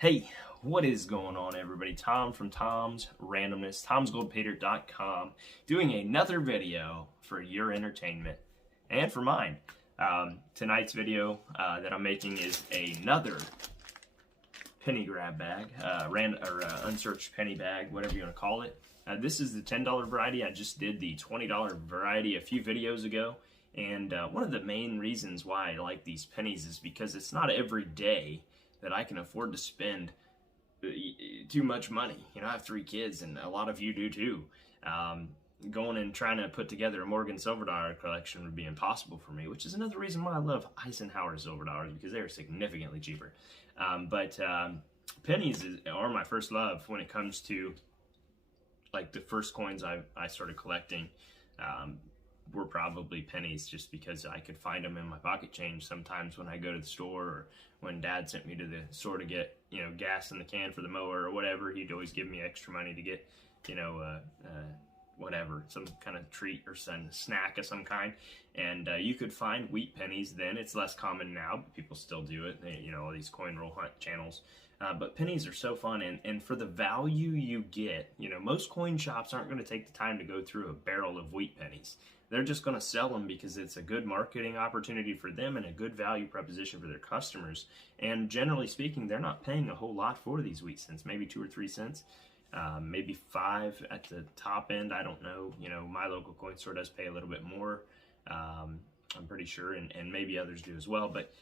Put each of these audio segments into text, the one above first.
Hey, what is going on, everybody? Tom from Tom's Randomness, tomsgoldpater.com, doing another video for your entertainment and for mine. Tonight's video that I'm making is another penny grab bag, unsearched penny bag, whatever you want to call it. This is the $10 variety. I just did the $20 variety a few videos ago. And one of the main reasons why I like these pennies is because it's not every day that I can afford to spend too much money. You know, I have 3 kids, and a lot of you do too. Going and trying to put together a Morgan silver dollar collection would be impossible for me, which is another reason why I love Eisenhower silver dollars, because they're significantly cheaper. Pennies are my first love when it comes to, like, the first coins I started collecting. Were probably pennies, just because I could find them in my pocket change sometimes when I go to the store, or when Dad sent me to the store to get, you know, gas in the can for the mower or whatever. He'd always give me extra money to get, you know, whatever, some kind of treat or some snack of some kind. And you could find wheat pennies then. It's less common now, but people still do it. You know, all these coin roll hunt channels. But pennies are so fun, and for the value you get, you know, most coin shops aren't going to take the time to go through a barrel of wheat pennies. They're just going to sell them because it's a good marketing opportunity for them and a good value proposition for their customers. And generally speaking, they're not paying a whole lot for these wheat cents, maybe 2 or 3 cents, maybe 5 at the top end. I don't know. You know, my local coin store does pay a little bit more, I'm pretty sure, and maybe others do as well. But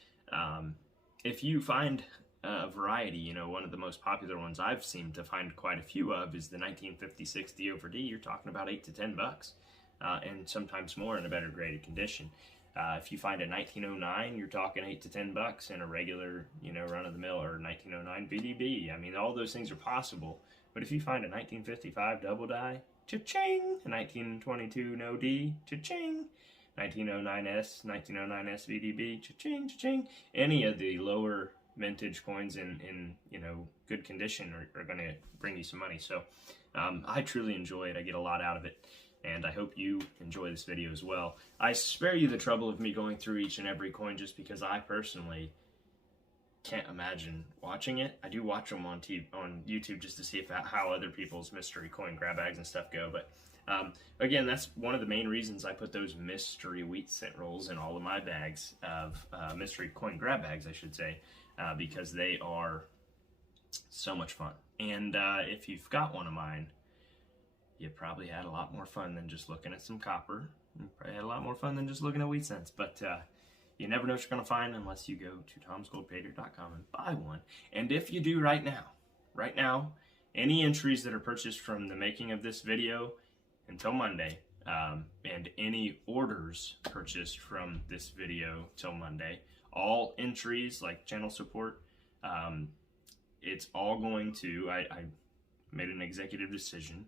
if you find a variety, you know, one of the most popular ones I've seemed to find quite a few of is the 1956 D over D. You're talking about $8 to $10. And sometimes more in a better graded condition. If you find a 1909, you're talking $8 to $10 in a regular, you know, run-of-the-mill, or 1909 VDB. I mean, all those things are possible. But if you find a 1955 double die, cha-ching! A 1922 no D, cha-ching! 1909S, 1909S VDB, cha-ching, cha-ching! Any of the lower vintage coins in you know, good condition are going to bring you some money. So I truly enjoy it. I get a lot out of it. And I hope you enjoy this video as well. I spare you the trouble of me going through each and every coin, just because I personally can't imagine watching it. I do watch them on YouTube just to see how other people's mystery coin grab bags and stuff go. But again, that's one of the main reasons I put those mystery wheat cent rolls in all of my bags of mystery coin grab bags, I should say, because they are so much fun. And if you've got one of mine, you probably had a lot more fun than just looking at some copper. You probably had a lot more fun than just looking at wheat cents. But you never know what you're going to find unless you go to tomsgoldpater.com and buy one. And if you do right now, any entries that are purchased from the making of this video until Monday, and any orders purchased from this video till Monday, all entries, like channel support, it's all going to, I made an executive decision,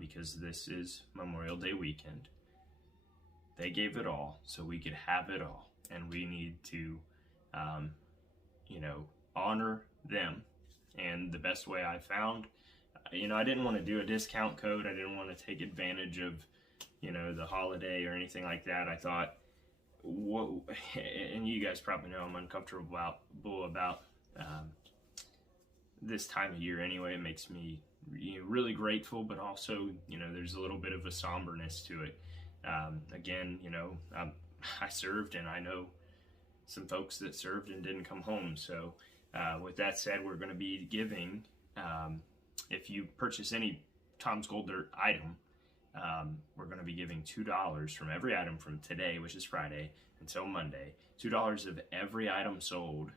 because this is Memorial Day weekend. They gave it all so we could have it all, and we need to, you know, honor them. And the best way I found, you know, I didn't want to do a discount code. I didn't want to take advantage of, you know, the holiday or anything like that. I thought, whoa, and you guys probably know I'm uncomfortable about this time of year anyway. It makes me, you know, really grateful, but also, you know, there's a little bit of a somberness to it. Again, you know, I served, and I know some folks that served and didn't come home. So with that said, we're going to be giving, if you purchase any Tom's Gold Dirt item, we're going to be giving $2 from every item from today, which is Friday, until Monday. $2 of every item sold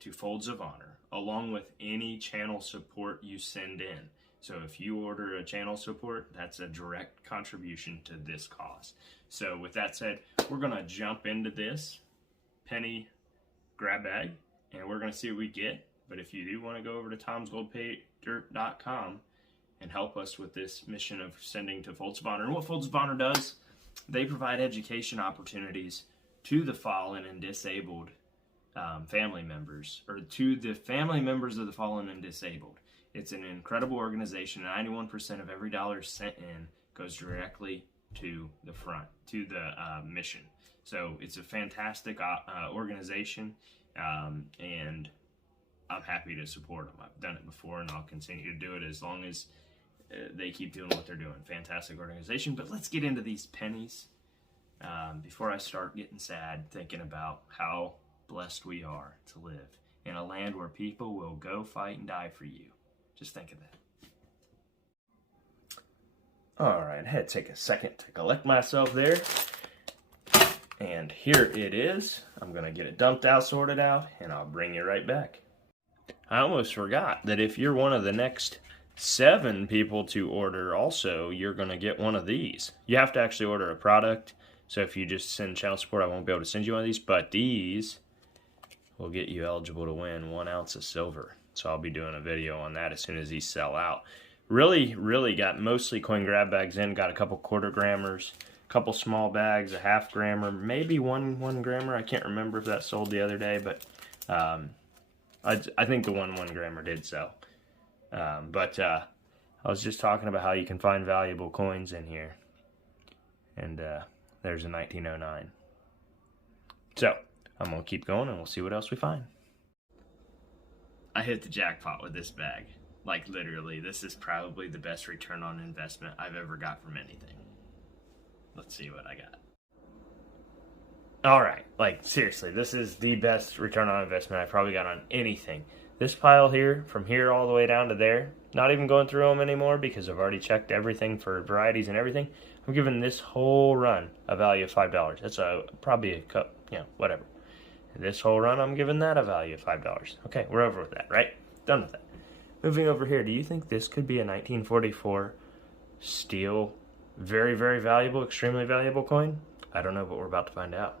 to Folds of Honor, along with any channel support you send in. So if you order a channel support, that's a direct contribution to this cause. So with that said, we're gonna jump into this penny grab bag, and we're gonna see what we get. But if you do wanna go over to tomsgoldpater.com and help us with this mission of sending to Folds of Honor, and what Folds of Honor does, they provide education opportunities to the fallen and disabled family members, or to the family members of the fallen and disabled. It's an incredible organization. 91% of every dollar sent in goes directly to the front, to the mission. So it's a fantastic organization, and I'm happy to support them. I've done it before, and I'll continue to do it as long as they keep doing what they're doing. Fantastic organization. But let's get into these pennies before I start getting sad, thinking about how blessed we are to live in a land where people will go fight and die for you. Just think of that. All right, I had to take a second to collect myself there. And here it is. I'm going to get it dumped out, sorted out, and I'll bring you right back. I almost forgot that if you're one of the next 7 people to order also, you're going to get one of these. You have to actually order a product. So if you just send channel support, I won't be able to send you one of these. But these will get you eligible to win 1 ounce of silver. So I'll be doing a video on that as soon as these sell out. Really got mostly coin grab bags in. Got a couple 1/4 grammers, a couple small bags, a 1/2 grammer, maybe one grammer. I can't remember if that sold the other day, but I think the 1 grammer did sell. But I was just talking about how you can find valuable coins in here. And there's a 1909. So I'm going to keep going and we'll see what else we find. I hit the jackpot with this bag. Like literally, this is probably the best return on investment I've ever got from anything. Let's see what I got. All right, like seriously, this is the best return on investment I've probably got on anything. This pile here, from here all the way down to there, not even going through them anymore because I've already checked everything for varieties and everything. I'm giving this whole run a value of $5. That's probably a cup, whatever. This whole run, I'm giving that a value of $5. Okay, we're over with that, right? Done with that. Moving over here, do you think this could be a 1944 steel, very valuable, extremely valuable coin? I don't know, but we're about to find out.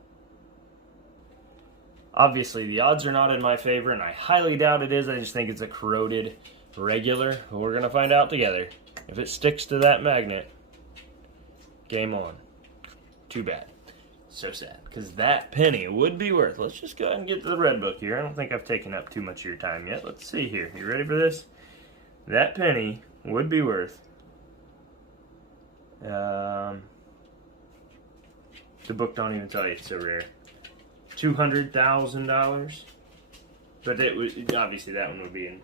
Obviously, the odds are not in my favor, and I highly doubt it is. I just think it's a corroded regular. We're going to find out together. If it sticks to that magnet, game on. Too bad. So sad, because that penny would be worth. Let's just go ahead and get to the red book here. I don't think I've taken up too much of your time yet. Let's see here. You ready for this? That penny would be worth the book don't even tell you it's so rare. $200,000. But it would, obviously that one would be in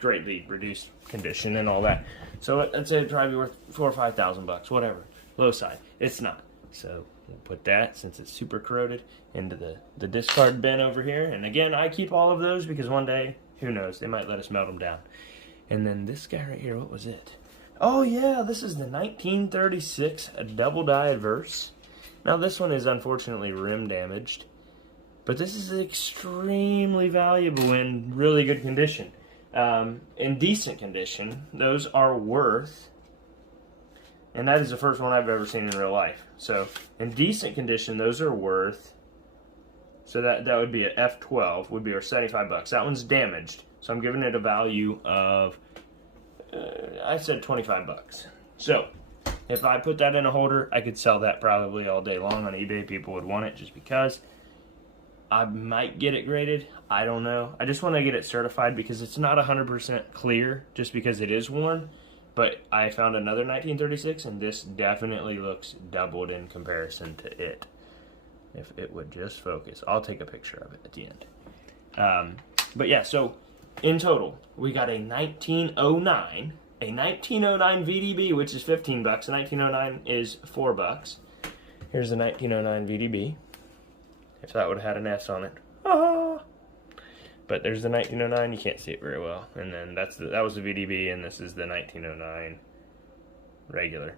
greatly reduced condition and all that. So I'd say it'd probably be worth $4,000 or $5,000, whatever. Low side. It's not. So we'll put that, since it's super corroded, into the discard bin over here. And again, I keep all of those because one day, who knows, they might let us melt them down. And then this guy right here, what was it? Oh yeah, this is the 1936 double die adverse. Now this one is unfortunately rim damaged, but this is extremely valuable in really good condition. In decent condition, those are worth, and that is the first one I've ever seen in real life. So in decent condition, those are worth, so that would be a F12, would be our $75. That one's damaged, so I'm giving it a value of, I said $25. So if I put that in a holder, I could sell that probably all day long on eBay. People would want it just because. I might get it graded. I don't know. I just want to get it certified because it's not 100% clear just because it is worn. But I found another 1936, and this definitely looks doubled in comparison to it. If it would just focus. I'll take a picture of it at the end. But yeah, so in total, we got a 1909, VDB, which is $15. A 1909 is $4. Here's a 1909 VDB. If that would have had an S on it. Ah! But there's the 1909. You can't see it very well. And then that was the VDB, and this is the 1909 regular.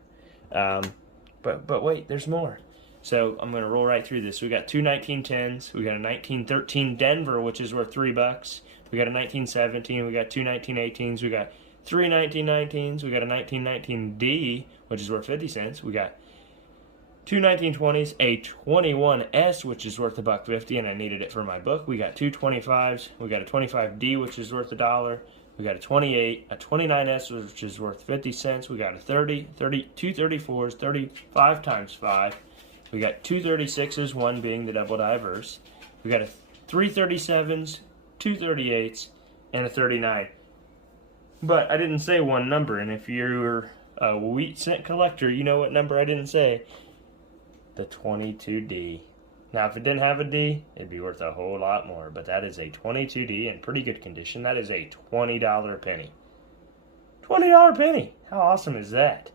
But wait, there's more. So I'm going to roll right through this. We got two 1910s. We got a 1913 Denver, which is worth $3. We got a 1917. We got two 1918s. We got three 1919s. We got a 1919 D, which is worth 50 cents. We got two 1920s, a 21S, which is worth $1.50, and I needed it for my book. We got two 25s. We got a 25D, which is worth $1. We got a 28, a 29S, which is worth 50 cents. We got a 30, two 34s, 35 times 5. We got two 36s, one being the double diverse. We got a three 37s, two 38s, and a 39. But I didn't say one number, and if you're a wheat cent collector, you know what number I didn't say. The 22D. Now, if it didn't have a D, it'd be worth a whole lot more. But that is a 22D in pretty good condition. That is a $20 penny. $20 penny. How awesome is that?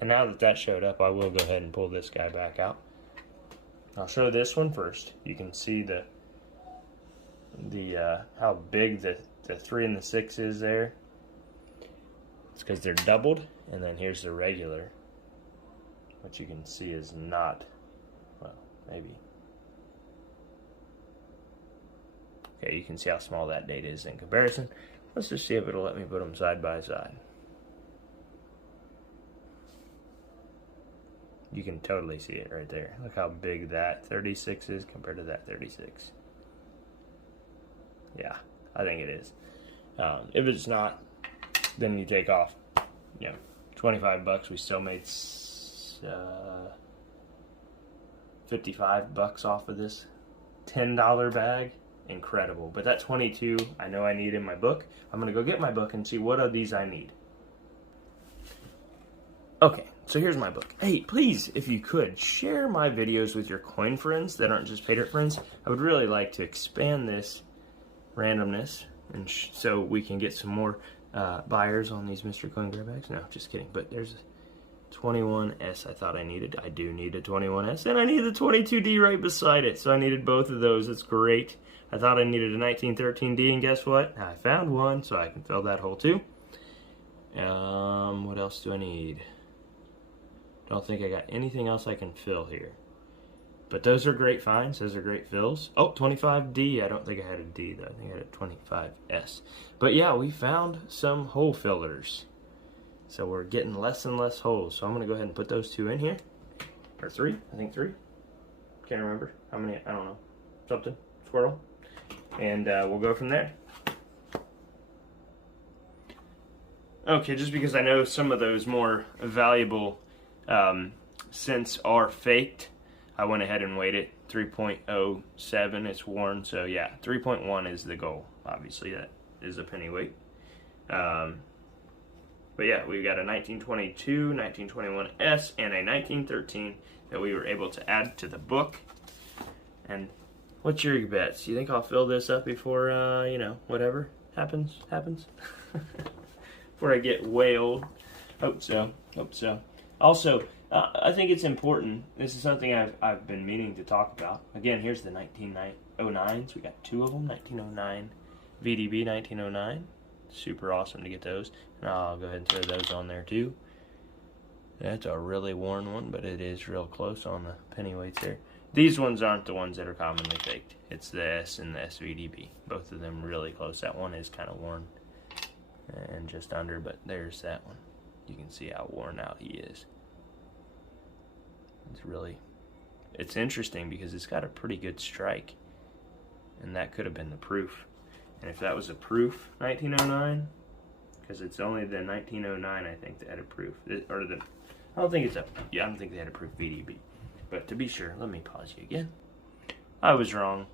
And now that that showed up, I will go ahead and pull this guy back out. I'll show this one first. You can see the how big the 3 and the 6 is there. It's because they're doubled, and then here's the regular, which you can see is not, well, maybe. Okay, you can see how small that data is in comparison. Let's just see if it'll let me put them side by side. You can totally see it right there. Look how big that 36 is compared to that 36. Yeah, I think it is. If it's not, then you take off, you know, 25 bucks. We still made 55 bucks off of this $10 bag. Incredible. But that 22, I know I need in my book. I'm going to go get my book and see what of these I need. Okay, so here's my book. Hey, please, if you could, share my videos with your coin friends that aren't just Paydirt friends. I would really like to expand this randomness, and so we can get some more buyers on these Mr. Coin Grab bags. No, just kidding. But there's a 21S I thought I needed. I do need a 21S, and I need the 22D right beside it, so I needed both of those. It's great. I thought I needed a 1913D, and guess what? I found one, so I can fill that hole too. What else do I need? Don't think I got anything else I can fill here. But those are great finds. Those are great fills. Oh, 25D. I don't think I had a D, though. I think I had a 25S. But yeah, we found some hole fillers. So we're getting less and less holes. So I'm going to go ahead and put those 2 in here. Or 3. I think 3. Can't remember. How many? I don't know. Something. Squirrel. And we'll go from there. Okay, just because I know some of those more valuable cents are faked, I went ahead and weighed it. 3.07, it's worn, so yeah, 3.1 is the goal. Obviously, that is a penny weight. But yeah, we got a 1922, 1921S, and a 1913 that we were able to add to the book. And what's your bets? You think I'll fill this up before, you know, whatever happens? Before I get way old? Hope so. Also, I think it's important. This is something I've been meaning to talk about. Again, here's the 1909s. We got 2 of them. 1909 VDB 1909. Super awesome to get those. And I'll go ahead and throw those on there too. That's a really worn one, but it is real close on the penny weights there. These ones aren't the ones that are commonly faked. It's the S and the SVDB. Both of them really close. That one is kind of worn and just under, but there's that one. You can see how worn out he is. It's interesting because it's got a pretty good strike, and that could have been the proof. And if that was a proof 1909, because it's only the 1909 I think that had a proof, I don't think they had a proof VDB. But to be sure, let me pause you again. I was wrong.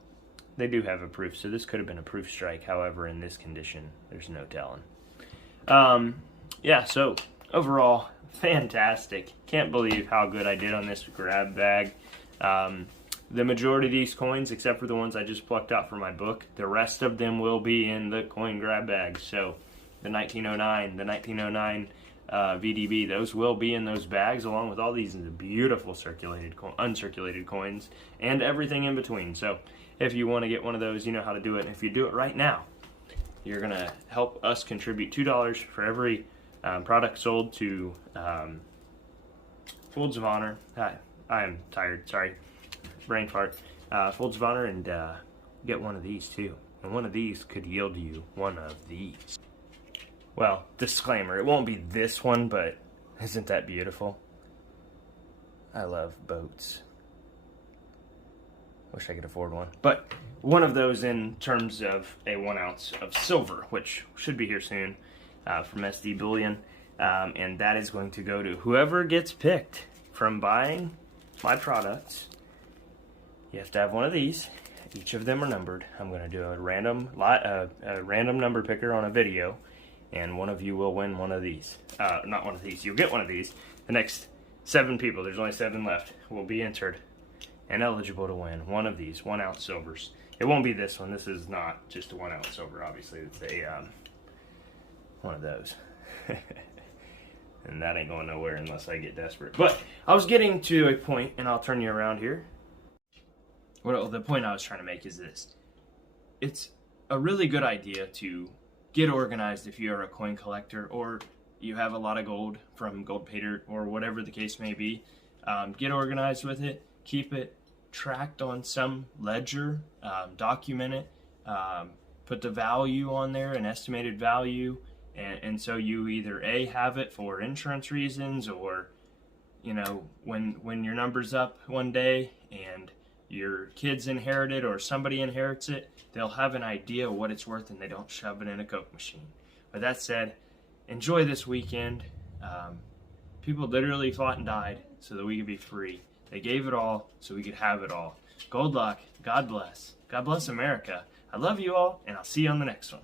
They do have a proof, so this could have been a proof strike. However, in this condition, there's no telling. Yeah, so overall, fantastic. Can't believe how good I did on this grab bag. The majority of these coins, except for the ones I just plucked out for my book, the rest of them will be in the coin grab bag. So the 1909, the 1909 VDB, those will be in those bags along with all these beautiful uncirculated coins and everything in between. So if you want to get one of those, you know how to do it. And if you do it right now, you're going to help us contribute $2 for every product sold to Folds of Honor. I am tired, sorry, brain fart. Folds of Honor, and get one of these too. And one of these could yield you one of these. Well, disclaimer, it won't be this one, but isn't that beautiful? I love boats. Wish I could afford one. But one of those in terms of a 1 ounce of silver, which should be here soon from SD Bullion. And that is going to go to whoever gets picked from buying my products. You have to have one of these. Each of them are numbered. I'm going to do a random number picker on a video. And one of you will win one of these. Not one of these. You'll get one of these. The next 7 people, there's only 7 left, will be entered and eligible to win one of these 1 ounce silvers. It won't be this one. This is not just a 1 ounce silver, obviously. It's a one of those. And that ain't going nowhere unless I get desperate. But I was getting to a point, and I'll turn you around here. Well, the point I was trying to make is this. It's a really good idea to get organized if you're a coin collector or you have a lot of gold from gold pay dirt or whatever the case may be. Get organized with it. Keep it tracked on some ledger. Document it. Put the value on there, an estimated value. And so you either A, have it for insurance reasons, or, you know, when your number's up one day and your kids inherit it or somebody inherits it, they'll have an idea of what it's worth and they don't shove it in a Coke machine. With that said, enjoy this weekend. People literally fought and died so that we could be free. They gave it all so we could have it all. Good luck. God bless. God bless America. I love you all, and I'll see you on the next one.